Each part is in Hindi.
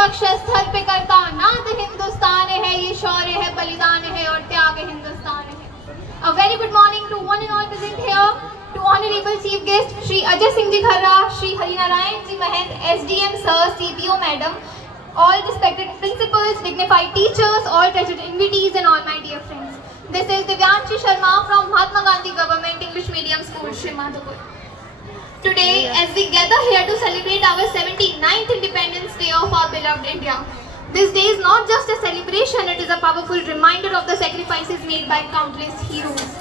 वक्षस्थल पे करता नाथ हिंदुस्तान है, ये शौर्य है, बलिदान है और त्याग हिंदुस्तान है. A very good morning to one and all present here, to honorable chief guest Shri Ajay Singh Ji Kharra, Shri Harinarayan Ji Mahant, SDM Sir, CPO Madam, all respected principals, dignified teachers, all treasured invitees and all my dear friends. This is Divyanshi Sharma from Mahatma Gandhi Government English Medium School, Shri Madhupur. Today, as we gather here to celebrate our 79th Independence Day of our beloved India, this day is not just a celebration, it is a powerful reminder of the sacrifices made by countless heroes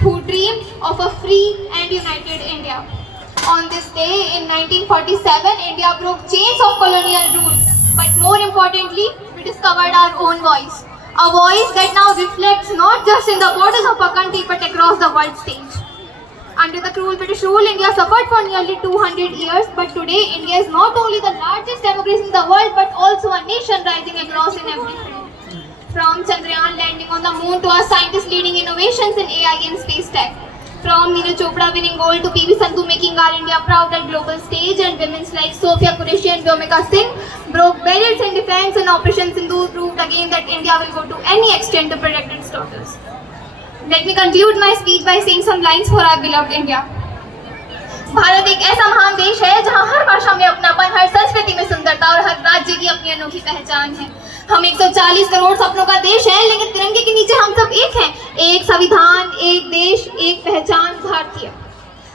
who dreamed of a free and united India. On this day in 1947, India broke chains of colonial rule, but more importantly, we discovered our own voice. A voice that now reflects not just in the borders of our country but across the world stage. Under the cruel British rule, India suffered for nearly 200 years, but today India is not only the largest democracy in the world but also a nation rising across in every field. From Chandrayaan landing on the moon to our scientists leading innovations in AI and space tech. From Neeraj Chopra winning gold to PV Sandhu making our India proud at global stage, and women like Sophia Qureshi and Vyomika Singh broke barriers in defense, and Operation Sindoor proved again that India will go to any extent to protect its daughters. Let me conclude my speech by saying some lines for our beloved India. Bharat एक ऐसा महान देश है जहाँ हर भाषा में अपनापन, हर संस्कृति में सुंदरता और हर राज्य की अपनी अनोखी पहचान है. हम 140 करोड़ सपनों का देश है, लेकिन तिरंगे के नीचे हम सब एक हैं. एक संविधान, एक देश, एक पहचान, भारतीय.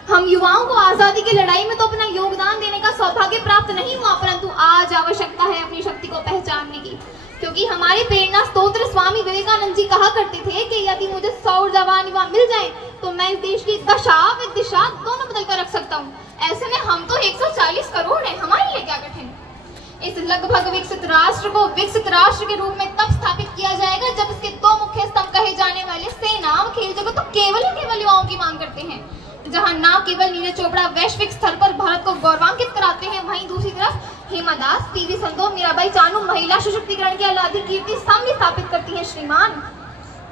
हम युवाओं को आजादी की लड़ाई में तो अपना योगदान देने का सौभाग्य प्राप्त नहीं हुआ, परंतु आज आवश्यकता है अपनी शक्ति को पहचानने की, क्योंकि हमारे प्रेरणा स्तोत्र स्वामी विवेकानंद जी कहा करते थे कि यदि मुझे 100 ऊर्जावान युवा मिल जाए तो मैं इस देश की दशा व दिशा दोनों बदल कर रख सकता हूँ. ऐसे में हम तो 140 करोड़ हैं, हमारे लिए क्या कठिन. इस लगभग विकसित राष्ट्र को विकसित राष्ट्र के रूप में तब स्थापित किया जाएगा जब इसके दो मुख्य स्तंभ कहे जाने वाले सेना व खेल जगत तो केवल युवाओं की मांग करते हैं. जहां न केवल नीरज चोपड़ा वैश्विक स्तर पर भारत को गौरवान्वित कराते हैं, वहीं दूसरी तरफ हेमा दास, पीवी संधू, मीराबाई चानू महिला सशक्तिकरण के अलादी कीर्ति स्तंभ स्थापित करती है श्रीमान.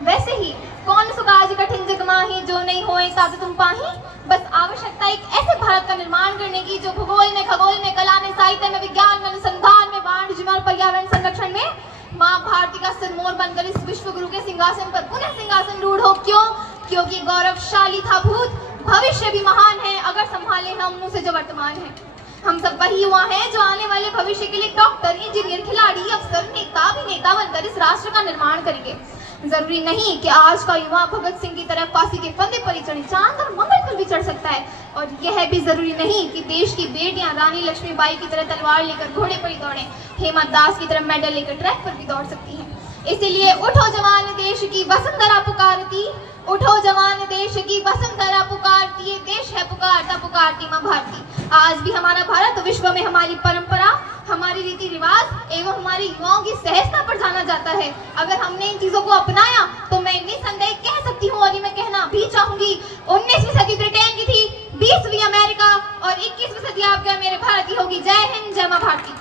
वैसे ही कौन सुकाज कठिन जग माही, जो नहीं होए ताज तुम पाही. बस आवश्यकता एक ऐसे भारत का निर्माण करने की जो भूगोल में, खगोल में, कला में, साहित्य में, विज्ञान में, अनुसंधान में, वाणिज्य में और पर्यावरण संरक्षण में माँ भारती का सिरमौर बनकर इस विश्व गुरु के सिंहासन पर पुनः सिंहासन रूढ़ हो. क्यों? क्योंकि गौरवशाली था भूत, भविष्य भी महान है अगर संभाले हम उसे जो वर्तमान है. हम सब वही युवा हैं जो आने वाले भविष्य के लिए डॉक्टर, इंजीनियर, खिलाड़ी, अफसर, नेता, अभिनेता बनकर इस राष्ट्र का निर्माण करेंगे. जरूरी नहीं कि आज का युवा भगत सिंह की तरह फांसी के फंदे पर ही चढ़े, चांद और मंगल पर भी चढ़ सकता है. और यह भी जरूरी नहीं कि देश की बेटियां रानी लक्ष्मीबाई की तरह तलवार लेकर घोड़े पर ही दौड़ें, हेमा दास की तरह मेडल लेकर ट्रैक पर भी दौड़ सकती हैं. इसीलिए उठो जवान देश की वसुंधरा पुकारती, उठो जवान देश की वसुंधरा पुकारती, ये देश है पुकारता पुकारती माँ भारती. आज भी हमारा भारत विश्व में हमारी परंपरा, हमारी रीति रिवाज एवं हमारे युवाओं की सहजता पर जाना जाता है. अगर हमने इन चीजों को अपनाया तो मैं निसंदेह कह सकती हूँ, और ये मैं कहना भी चाहूंगी, 19वीं सदी ब्रिटेन की थी, 20वीं अमेरिका और 21वीं सदी आपके मेरे भारत की होगी. जय हिंद, जय माँ भारती.